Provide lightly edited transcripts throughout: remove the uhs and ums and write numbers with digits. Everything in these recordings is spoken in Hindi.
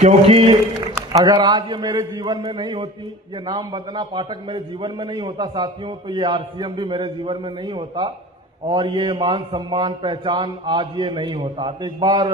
क्योंकि अगर आज ये मेरे जीवन में नहीं होती, ये नाम वंदना पाठक मेरे जीवन में नहीं होता साथियों, तो ये आरसीएम भी मेरे जीवन में नहीं होता और ये मान सम्मान पहचान आज ये नहीं होता। तो एक बार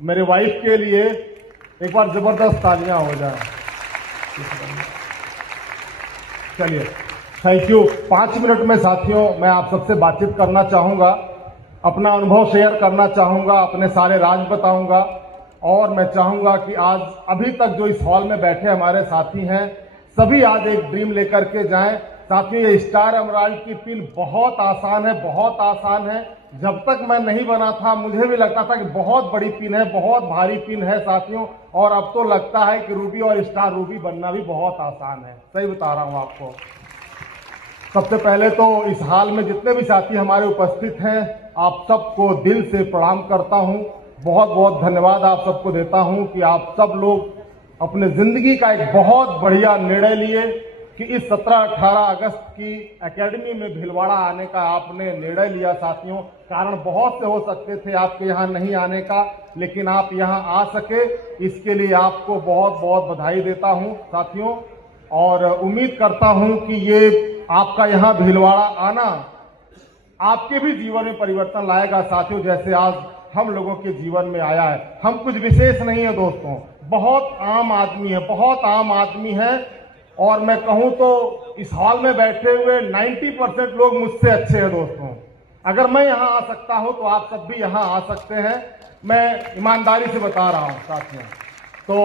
मेरे वाइफ के लिए एक बार जबरदस्त तालियां हो जाए। चलिए, थैंक यू। 5 मिनट में साथियों मैं आप सबसे बातचीत करना चाहूंगा, अपना अनुभव शेयर करना चाहूंगा, अपने सारे राज बताऊंगा और मैं चाहूंगा कि आज अभी तक जो इस हॉल में बैठे हमारे साथी हैं सभी आज एक ड्रीम लेकर के जाएं। साथियों, ये स्टार एमराल्ड की पिन बहुत आसान है, बहुत आसान है। जब तक मैं नहीं बना था मुझे भी लगता था कि बहुत बड़ी पिन है, बहुत भारी पिन है साथियों, और अब तो लगता है कि रूबी और स्टार रूबी बनना भी बहुत आसान है। सही बता रहा हूं आपको। सबसे पहले तो इस हाल में जितने भी साथी हमारे उपस्थित हैं आप सबको दिल से प्रणाम करता हूं। बहुत बहुत धन्यवाद आप सबको देता हूं कि आप सब लोग अपने जिंदगी का एक बहुत बढ़िया निर्णय लिए कि इस 17-18 अगस्त की एकेडमी में भीलवाड़ा आने का आपने निर्णय लिया साथियों। कारण बहुत से हो सकते थे आपके यहाँ नहीं आने का, लेकिन आप यहाँ आ सके, इसके लिए आपको बहुत बहुत बधाई देता हूँ साथियों। और उम्मीद करता हूँ कि ये आपका यहाँ भीलवाड़ा आना आपके भी जीवन में परिवर्तन लाएगा साथियों, जैसे आज हम लोगों के जीवन में आया है। हम कुछ विशेष नहीं है दोस्तों, बहुत आम आदमी है, बहुत आम आदमी है। और मैं कहूं तो इस हॉल में बैठे हुए 90% लोग मुझसे अच्छे हैं दोस्तों। अगर मैं यहां आ सकता हूं तो आप सब भी यहां आ सकते हैं, मैं ईमानदारी से बता रहा हूं साथियों। तो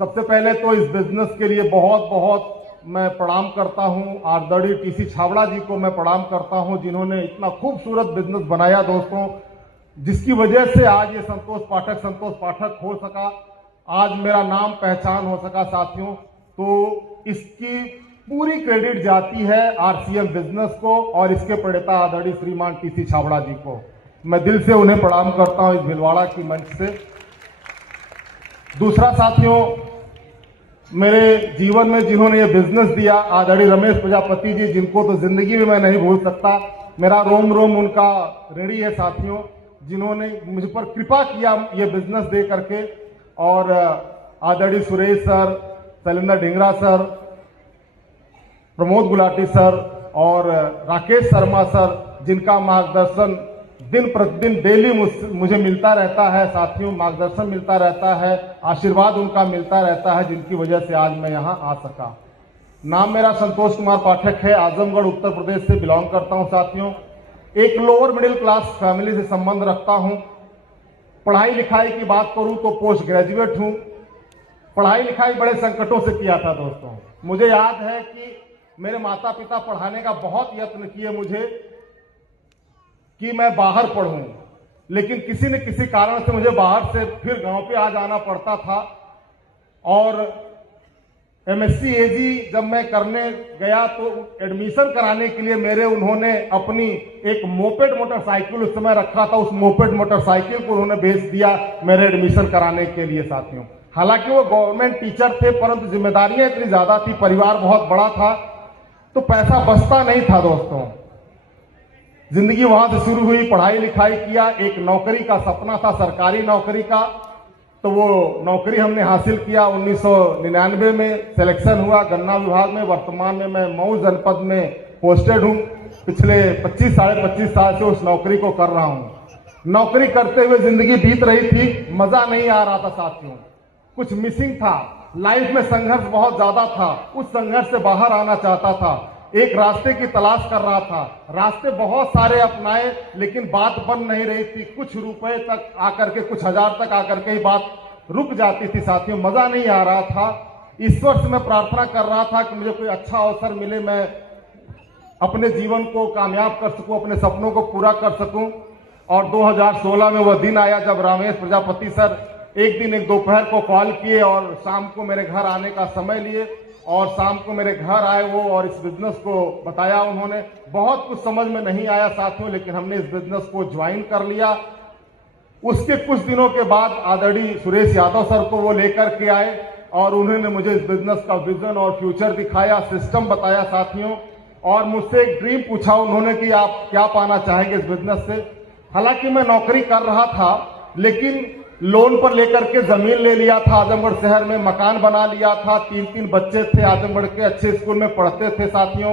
सबसे पहले तो इस बिजनेस के लिए बहुत बहुत मैं प्रणाम करता हूं। आदरणीय टीसी छाबड़ा जी को मैं प्रणाम करता हूं, जिन्होंने इतना खूबसूरत बिजनेस बनाया दोस्तों, जिसकी वजह से आज ये संतोष पाठक हो सका, आज मेरा नाम पहचान हो सका साथियों। तो इसकी पूरी क्रेडिट जाती है आरसीएम बिजनेस को और इसके प्रणेता आदरणीय श्रीमान टीसी छाबड़ा जी को। मैं दिल से उन्हें प्रणाम करता हूं इस भीलवाड़ा की मंच से। दूसरा साथियों, मेरे जीवन में जिन्होंने ये बिजनेस दिया, आदरणीय रमेश प्रजापति जी, जिनको तो जिंदगी में मैं नहीं भूल सकता। मेरा रोम रोम उनका ऋणी है साथियों, जिन्होंने मुझ पर कृपा किया ये बिजनेस दे करके। और आदरणीय Suresh sir, Shailendra Dhingra sir, Pramod Gulati sir और राकेश शर्मा सर, जिनका मार्गदर्शन दिन प्रतिदिन डेली मुझे मिलता रहता है साथियों, मार्गदर्शन मिलता रहता है, आशीर्वाद उनका मिलता रहता है, जिनकी वजह से आज मैं यहाँ आ सका। नाम मेरा संतोष कुमार पाठक है, आजमगढ़ उत्तर प्रदेश से बिलोंग करता हूँ साथियों। एक लोअर मिडिल क्लास फैमिली से संबंध रखता हूँ। पढ़ाई लिखाई की बात करूँ तो पोस्ट ग्रेजुएट हूँ। पढ़ाई लिखाई बड़े संकटों से किया था दोस्तों। मुझे याद है कि मेरे माता पिता पढ़ाने का बहुत यत्न किए मुझे कि मैं बाहर पढ़ूं, लेकिन किसी न किसी कारण से मुझे बाहर से फिर गांव पे आ जाना पड़ता था। और एमएससी एजी जब मैं करने गया तो एडमिशन कराने के लिए मेरे उन्होंने अपनी एक मोपेड मोटरसाइकिल उस समय रखा था, उस मोपेड मोटरसाइकिल को उन्होंने बेच दिया मेरे एडमिशन कराने के लिए साथियों। हालांकि वो गवर्नमेंट टीचर थे, परंतु जिम्मेदारियां इतनी ज्यादा थी, परिवार बहुत बड़ा था, तो पैसा बचता नहीं था दोस्तों। जिंदगी वहां से शुरू हुई, पढ़ाई लिखाई किया, एक नौकरी का सपना था, सरकारी नौकरी का, तो वो नौकरी हमने हासिल किया। 1999 में सिलेक्शन हुआ गन्ना विभाग में। वर्तमान में मैं मऊ जनपद में पोस्टेड हूं। पिछले 25 साढ़े 25 साल से उस नौकरी को कर रहा हूं। नौकरी करते हुए जिंदगी बीत रही थी, मजा नहीं आ रहा था साथियों, कुछ मिसिंग था, लाइफ में संघर्ष बहुत ज्यादा था। उस संघर्ष से बाहर आना चाहता था, एक रास्ते की तलाश कर रहा था। रास्ते बहुत सारे अपनाए, लेकिन बात बन नहीं रही थी। कुछ रुपए तक आकर के, कुछ हजार तक आकर के ही बात रुक जाती थी साथियों, मजा नहीं आ रहा था। ईश्वर से मैं प्रार्थना कर रहा था कि मुझे कोई अच्छा अवसर मिले, मैं अपने जीवन को कामयाब कर सकूं, अपने सपनों को पूरा कर सकूं। और 2016 में वह दिन आया जब रमेश प्रजापति सर एक दिन एक दोपहर को कॉल किए और शाम को मेरे घर आने का समय लिए, और शाम को मेरे घर आए वो, और इस बिजनेस को बताया उन्होंने। बहुत कुछ समझ में नहीं आया साथियों, लेकिन हमने इस बिजनेस को ज्वाइन कर लिया। उसके कुछ दिनों के बाद आदरणीय सुरेश यादव सर को वो लेकर के आए और उन्होंने मुझे इस बिजनेस का विजन और फ्यूचर दिखाया, सिस्टम बताया साथियों। और मुझसे एक ड्रीम पूछा उन्होंने कि आप क्या पाना चाहेंगे इस बिजनेस से। हालांकि मैं नौकरी कर रहा था, लेकिन लोन पर लेकर के जमीन ले लिया था आजमगढ़ शहर में, मकान बना लिया था, 3-3 बच्चे थे आजमगढ़ के, अच्छे स्कूल में पढ़ते थे साथियों,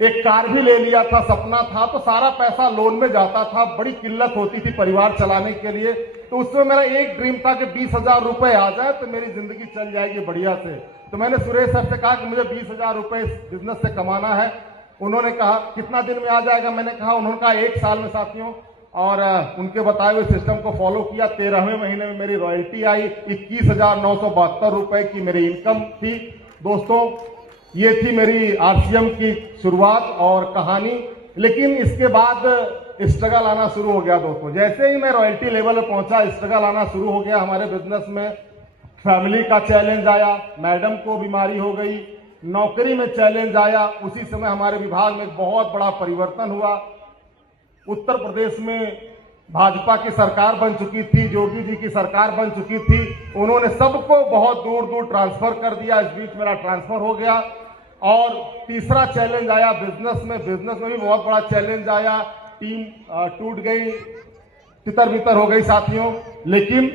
एक कार भी ले लिया था, सपना था, तो सारा पैसा लोन में जाता था। बड़ी किल्लत होती थी परिवार चलाने के लिए। तो उसमें मेरा एक ड्रीम था कि 20,000 रुपए आ जाए तो मेरी जिंदगी चल जाएगी बढ़िया से। तो मैंने सुरेश सर से कहा कि मुझे 20,000 रुपए इस बिजनेस से कमाना है। उन्होंने कहा कितना दिन में आ जाएगा, मैंने कहा, उन्होंने कहा 1 साल में साथियों। और उनके बताए हुए सिस्टम को फॉलो किया। 13वें महीने में मेरी रॉयल्टी आई, 21,972 रुपए की मेरी इनकम थी। दोस्तों, ये थी मेरी आरसीएम की शुरुआत और कहानी। लेकिन इसके बाद स्ट्रगल आना शुरू हो गया दोस्तों। जैसे ही मैं रॉयल्टी लेवल पर पहुंचा, स्ट्रगल आना शुरू हो गया हमारे बिजनेस में। फैमिली का चैलेंज आया, मैडम को बीमारी हो गई, नौकरी में चैलेंज आया। उसी समय हमारे विभाग में एक बहुत बड़ा परिवर्तन हुआ। उत्तर प्रदेश में भाजपा की सरकार बन चुकी थी, योगी जी की सरकार बन चुकी थी। उन्होंने सबको बहुत दूर दूर ट्रांसफर कर दिया। इस बीच मेरा ट्रांसफर हो गया। और तीसरा चैलेंज आया बिजनेस में भी बहुत बड़ा चैलेंज आया। टीम टूट गई, तितर बितर हो गई साथियों। लेकिन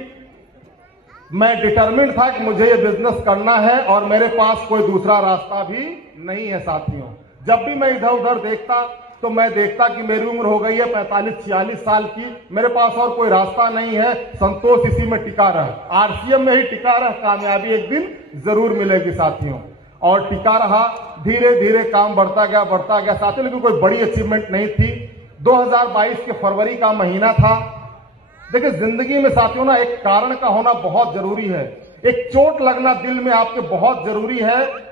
मैं डिटरमिन्ड था कि मुझे ये बिजनेस करना है और मेरे पास कोई दूसरा रास्ता भी नहीं है साथियों। जब भी मैं इधर उधर देखता तो मैं देखता कि मेरी उम्र हो गई है 45-46 साल की, मेरे पास और कोई रास्ता नहीं है, संतोष इसी में टिका रहा, आरसीएम में ही टिका रहा, कामयाबी एक दिन जरूर मिलेगी साथियों। और टिका रहा, धीरे धीरे काम बढ़ता गया साथियों। लेकिन कोई बड़ी अचीवमेंट नहीं थी। 2022 के फरवरी का महीना था। देखिए, जिंदगी में साथियों ना एक कारण का होना बहुत जरूरी है। एक चोट लगना दिल में आपके बहुत जरूरी है।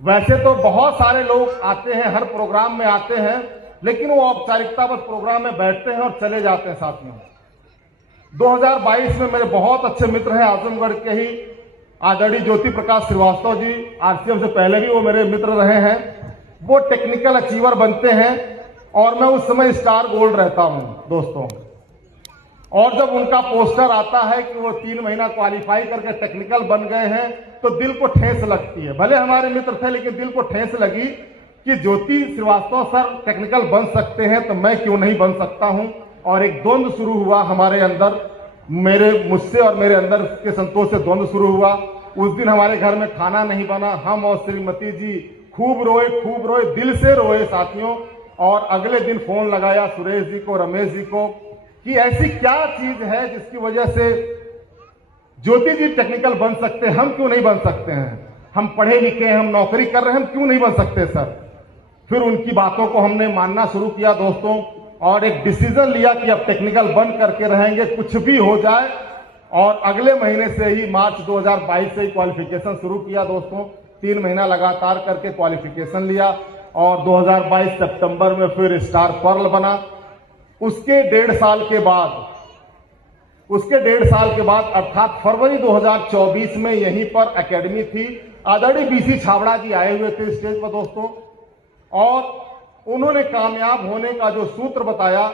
वैसे तो बहुत सारे लोग आते हैं, हर प्रोग्राम में आते हैं, लेकिन वो औपचारिकता बस प्रोग्राम में बैठते हैं और चले जाते हैं साथियों। 2022 में मेरे बहुत अच्छे मित्र हैं आजमगढ़ के ही, आदरणीय ज्योति प्रकाश श्रीवास्तव जी, आरसीएम से पहले भी वो मेरे मित्र रहे हैं। वो टेक्निकल अचीवर बनते हैं और मैं उस समय स्टार गोल्ड रहता हूं दोस्तों। और जब उनका पोस्टर आता है कि वो 3 महीना क्वालिफाई करके टेक्निकल बन गए हैं तो दिल को ठेस लगती है। भले हमारे मित्र थे, लेकिन दिल को ठेस लगी कि ज्योति श्रीवास्तव सर टेक्निकल बन सकते हैं तो मैं क्यों नहीं बन सकता हूं। और एक द्वंद्व शुरू हुआ हमारे अंदर, मुझसे और मेरे अंदर के संतोष से द्वंद्व शुरू हुआ। उस दिन हमारे घर में खाना नहीं बना। हम और श्रीमती जी खूब रोए, दिल से रोए साथियों। और अगले दिन फोन लगाया सुरेश जी को, रमेश जी को, कि ऐसी क्या चीज है जिसकी वजह से ज्योति जी टेक्निकल बन सकते हैं, हम क्यों नहीं बन सकते हैं? हम पढ़े लिखे हैं, हम नौकरी कर रहे हैं, हम क्यों नहीं बन सकते सर? फिर उनकी बातों को हमने मानना शुरू किया दोस्तों, और एक डिसीजन लिया कि अब टेक्निकल बन करके रहेंगे, कुछ भी हो जाए। और अगले महीने से ही, मार्च 2022 से ही क्वालिफिकेशन शुरू किया दोस्तों। 3 महीना लगातार करके क्वालिफिकेशन लिया और 2022 सितंबर में फिर स्टार पर्ल बना। उसके 1.5 साल के बाद अर्थात फरवरी 2024 में यहीं पर एकेडमी थी। आदरणीय बीसी छाबड़ा जी आए हुए थे स्टेज पर दोस्तों, और उन्होंने कामयाब होने का जो सूत्र बताया,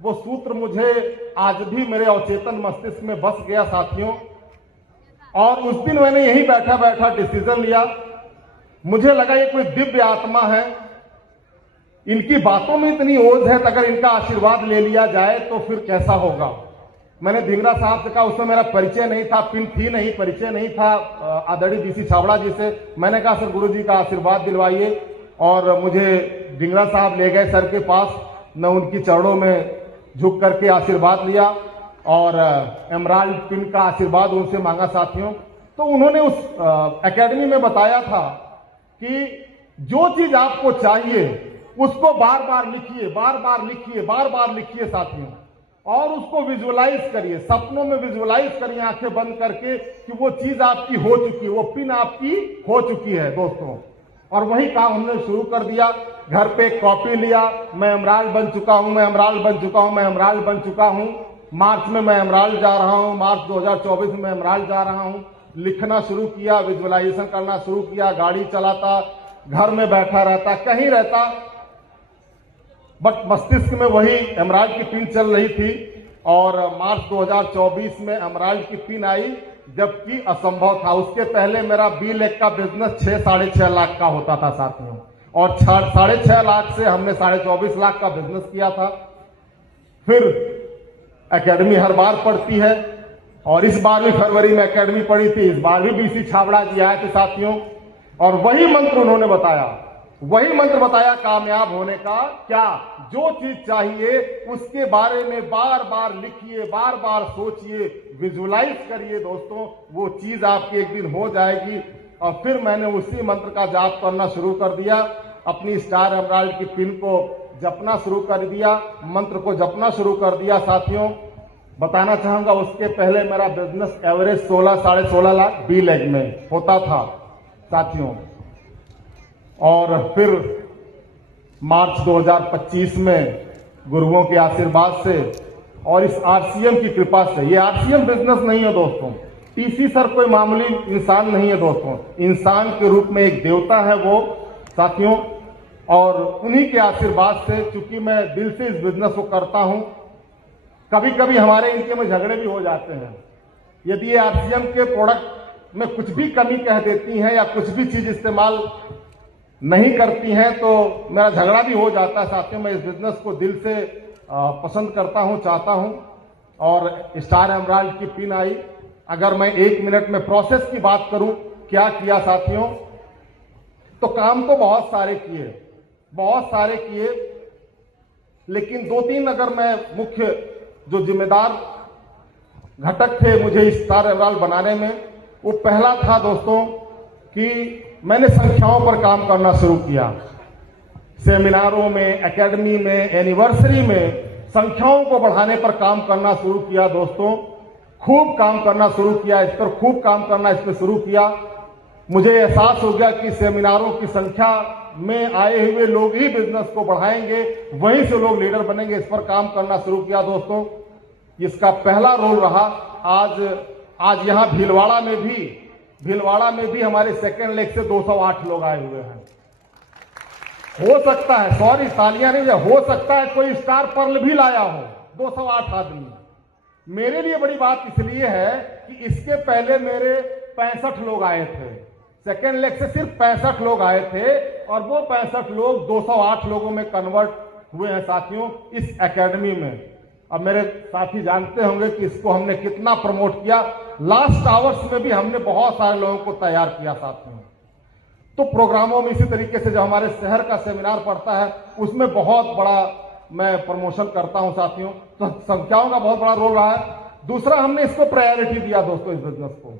वो सूत्र मुझे आज भी मेरे अवचेतन मस्तिष्क में बस गया साथियों। और उस दिन मैंने यहीं बैठा बैठा डिसीजन लिया। मुझे लगा ये कोई दिव्य आत्मा है, इनकी बातों में इतनी ओज है, तो अगर इनका आशीर्वाद ले लिया जाए तो फिर कैसा होगा। मैंने धिंगरा साहब से कहा, उसमें मेरा परिचय नहीं था, पिन थी नहीं, परिचय नहीं था आदरणीय बीसी छाबड़ा जी से। मैंने कहा सर गुरु जी का आशीर्वाद दिलवाइए, और मुझे धिंगरा साहब ले गए सर के पास। मैं उनकी चरणों में झुक करके आशीर्वाद लिया और एमराल्ड पिन का आशीर्वाद उनसे मांगा साथियों। तो उन्होंने उस एकेडमी में बताया था कि जो चीज आपको चाहिए उसको बार बार लिखिए साथियों, और उसको विजुअलाइज करिए, सपनों में विजुअलाइज करिए आंखें बंद करके कि वो चीज आपकी हो चुकी है, वो पिन आपकी हो चुकी है दोस्तों। और वही काम हमने शुरू कर दिया। घर पे एक कॉपी लिया, मैं एमराल्ड बन चुका हूं, मार्च में मैं एमराल्ड जा रहा हूं, मार्च 2024 में मैं एमराल्ड जा रहा हूं। लिखना शुरू किया, विजुअलाइजेशन करना शुरू किया, गाड़ी चलाता, घर में बैठा रहता, कहीं रहता, बट मस्तिष्क में वही एमराल्ड की पिन चल रही थी। और मार्च 2024 में एमराल्ड की पिन आई, जबकि असंभव था। उसके पहले मेरा B.Lec का बिजनेस 6-6.5 लाख का होता था साथियों, और 6.5 लाख से हमने 24.5 लाख का बिजनेस किया था। फिर एकेडमी हर बार पड़ती है, और इस बार भी फरवरी में एकेडमी पड़ी थी, इस बार भी बीसी छाबड़ा जी आए थे साथियों, और वही मंत्र उन्होंने बताया, वही मंत्र बताया कामयाब होने का। क्या जो चीज चाहिए उसके बारे में बार बार लिखिए, बार बार सोचिए, विजुलाइज करिए दोस्तों, वो चीज आपकी एक दिन हो जाएगी। और फिर मैंने उसी मंत्र का जाप करना शुरू कर दिया, अपनी स्टार एमराल्ड की पिन को जपना शुरू कर दिया, मंत्र को जपना शुरू कर दिया साथियों। बताना चाहूंगा उसके पहले मेरा बिजनेस एवरेज 16 साढ़े 16 लाख बी लेग में होता था साथियों, और फिर मार्च 2025 में गुरुओं के आशीर्वाद से और इस आरसीएम की कृपा से, ये आरसीएम बिजनेस नहीं है दोस्तों, टीसी सर कोई मामूली इंसान नहीं है दोस्तों, इंसान के रूप में एक देवता है वो साथियों। और उन्हीं के आशीर्वाद से, चूंकि मैं दिल से इस बिजनेस को करता हूं, कभी कभी हमारे इनके में झगड़े भी हो जाते हैं। यदि ये आरसीएम के प्रोडक्ट में कुछ भी कमी कह देती हैं या कुछ भी चीज इस्तेमाल नहीं करती हैं तो मेरा झगड़ा भी हो जाता है साथियों। मैं इस बिजनेस को दिल से पसंद करता हूं, चाहता हूं। और स्टार एमराल्ड की पिन आई, अगर मैं 1 मिनट में प्रोसेस की बात करूं क्या किया साथियों, तो काम तो बहुत सारे किए, लेकिन 2-3 अगर मैं मुख्य जो जिम्मेदार घटक थे मुझे इस स्टार एमराल्ड बनाने में, वो पहला था दोस्तों कि मैंने संख्याओं पर काम करना शुरू किया। सेमिनारों में, एकेडमी में, एनिवर्सरी में संख्याओं को बढ़ाने पर काम करना शुरू किया दोस्तों, खूब काम करना शुरू किया, इस पर खूब काम करना इस पर शुरू किया। मुझे एहसास हो गया कि सेमिनारों की संख्या में आए हुए लोग ही बिजनेस को बढ़ाएंगे, वहीं से लोग लीडर बनेंगे, इस पर काम करना शुरू किया दोस्तों। इसका पहला रोल रहा। आज यहां भीलवाड़ा में भी हमारे सेकेंड लेग से 208 लोग आए हुए हैं। हो सकता है, सॉरी तालियां नहीं, हो सकता है कोई स्टार पर्ल भी लाया हो 208 आदमी। मेरे लिए बड़ी बात इसलिए है कि इसके पहले मेरे 65 लोग आए थे, सेकेंड लेग से सिर्फ 65 लोग आए थे, और वो 65 लोग 208 लोगों में कन्वर्ट हुए हैं साथियों इस एकेडमी में। अब मेरे साथी जानते होंगे कि इसको हमने कितना प्रमोट किया। लास्ट आवर्स में भी हमने बहुत सारे लोगों को तैयार किया साथियों। तो प्रोग्रामों में इसी तरीके से जब हमारे शहर का सेमिनार पड़ता है उसमें बहुत बड़ा मैं प्रमोशन करता हूं साथियों। तो संख्याओं का बहुत बड़ा रोल रहा है। दूसरा, हमने इसको प्रायोरिटी दिया दोस्तों, इस बिजनेस को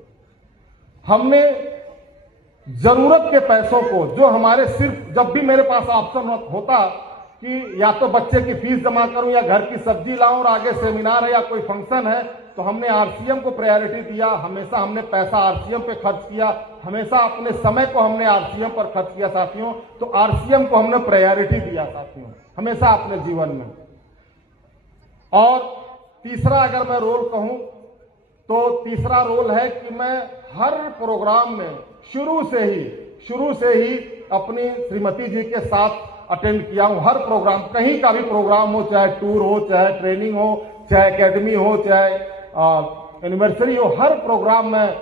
हमने जरूरत के पैसों को, जो हमारे सिर्फ जब भी मेरे पास ऑप्शन होता कि या तो बच्चे की फीस जमा करूं या घर की सब्जी लाऊं और आगे सेमिनार है या कोई फंक्शन है, तो हमने आरसीएम को प्रायोरिटी दिया। हमेशा हमने पैसा आरसीएम पे खर्च किया, हमेशा अपने समय को हमने आरसीएम पर खर्च किया साथियों। तो आरसीएम को हमने प्रायोरिटी दिया साथियों हमेशा अपने जीवन में। और तीसरा अगर मैं रोल कहूं तो तीसरा रोल है कि मैं हर प्रोग्राम में शुरू से ही अपनी श्रीमती जी के साथ अटेंड किया हूं। हर प्रोग्राम, कहीं का भी प्रोग्राम हो, चाहे टूर हो, चाहे ट्रेनिंग हो, चाहे एकेडमी हो, चाहे एनिवर्सरी हो, हर प्रोग्राम में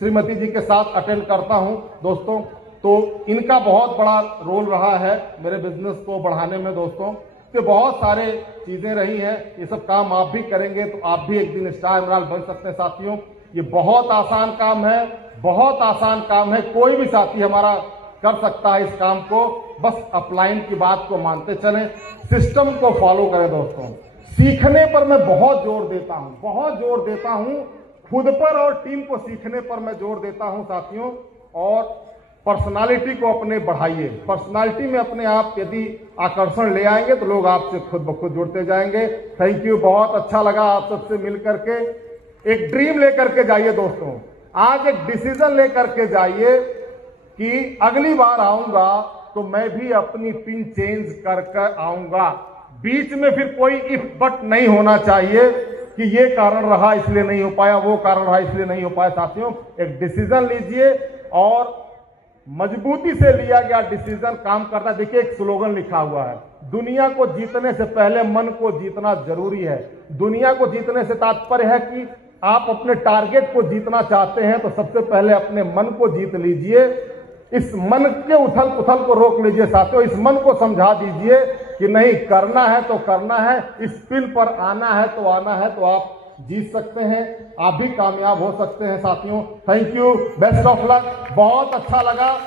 श्रीमती जी के साथ अटेंड करता हूं दोस्तों। तो इनका बहुत बड़ा रोल रहा है मेरे बिजनेस को बढ़ाने में दोस्तों। तो बहुत सारे चीजें रही हैं, ये सब काम आप भी करेंगे तो आप भी एक दिन स्टार एमराल्ड बन सकते हैं साथियों। ये बहुत आसान काम है, बहुत आसान काम है, कोई भी साथी हमारा कर सकता है इस काम को। बस अपलाइन की बात को मानते चलें, सिस्टम को फॉलो करें दोस्तों। सीखने पर मैं बहुत जोर देता हूं, खुद पर और टीम को सीखने पर मैं जोर देता हूं साथियों। और पर्सनालिटी को अपने बढ़ाइए, पर्सनालिटी में अपने आप यदि आकर्षण ले आएंगे तो लोग आपसे खुद ब खुद जुड़ते जाएंगे। थैंक यू, बहुत अच्छा लगा आप सबसे मिल करके। एक ड्रीम लेकर के जाइए दोस्तों, आज एक डिसीजन लेकर के जाइए कि अगली बार आऊंगा तो मैं भी अपनी पिन चेंज कर आऊंगा। बीच में फिर कोई इफ बट नहीं होना चाहिए कि ये कारण रहा इसलिए नहीं हो पाया, वो कारण रहा इसलिए नहीं हो पाया साथियों। एक डिसीजन लीजिए और मजबूती से लिया गया डिसीजन काम करता है। देखिए एक स्लोगन लिखा हुआ है, दुनिया को जीतने से पहले मन को जीतना जरूरी है। दुनिया को जीतने से तात्पर्य है कि आप अपने टारगेट को जीतना चाहते हैं तो सबसे पहले अपने मन को जीत लीजिए। इस मन के उथल पुथल को रोक लीजिए साथियों। इस मन को समझा दीजिए कि नहीं, करना है तो करना है, इस पिन पर आना है तो आना है। तो आप जीत सकते हैं, आप भी कामयाब हो सकते हैं साथियों। Thank you, best of luck. बहुत अच्छा लगा,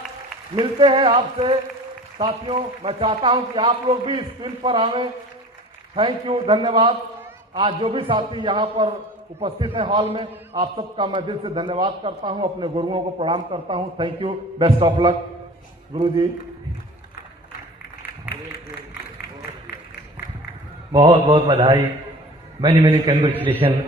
मिलते हैं आपसे साथियों। मैं चाहता हूं कि आप लोग भी इस फील्ड पर आवें। थैंक यू, धन्यवाद। आज जो भी साथी यहाँ पर उपस्थित है हॉल में, आप सबका मैं दिल से धन्यवाद करता हूं, अपने गुरुओं को प्रणाम करता हूं। Thank you, best of luck गुरु जी। बहुत बहुत बधाई, मैनी मैनी कंग्रेचुलेशन।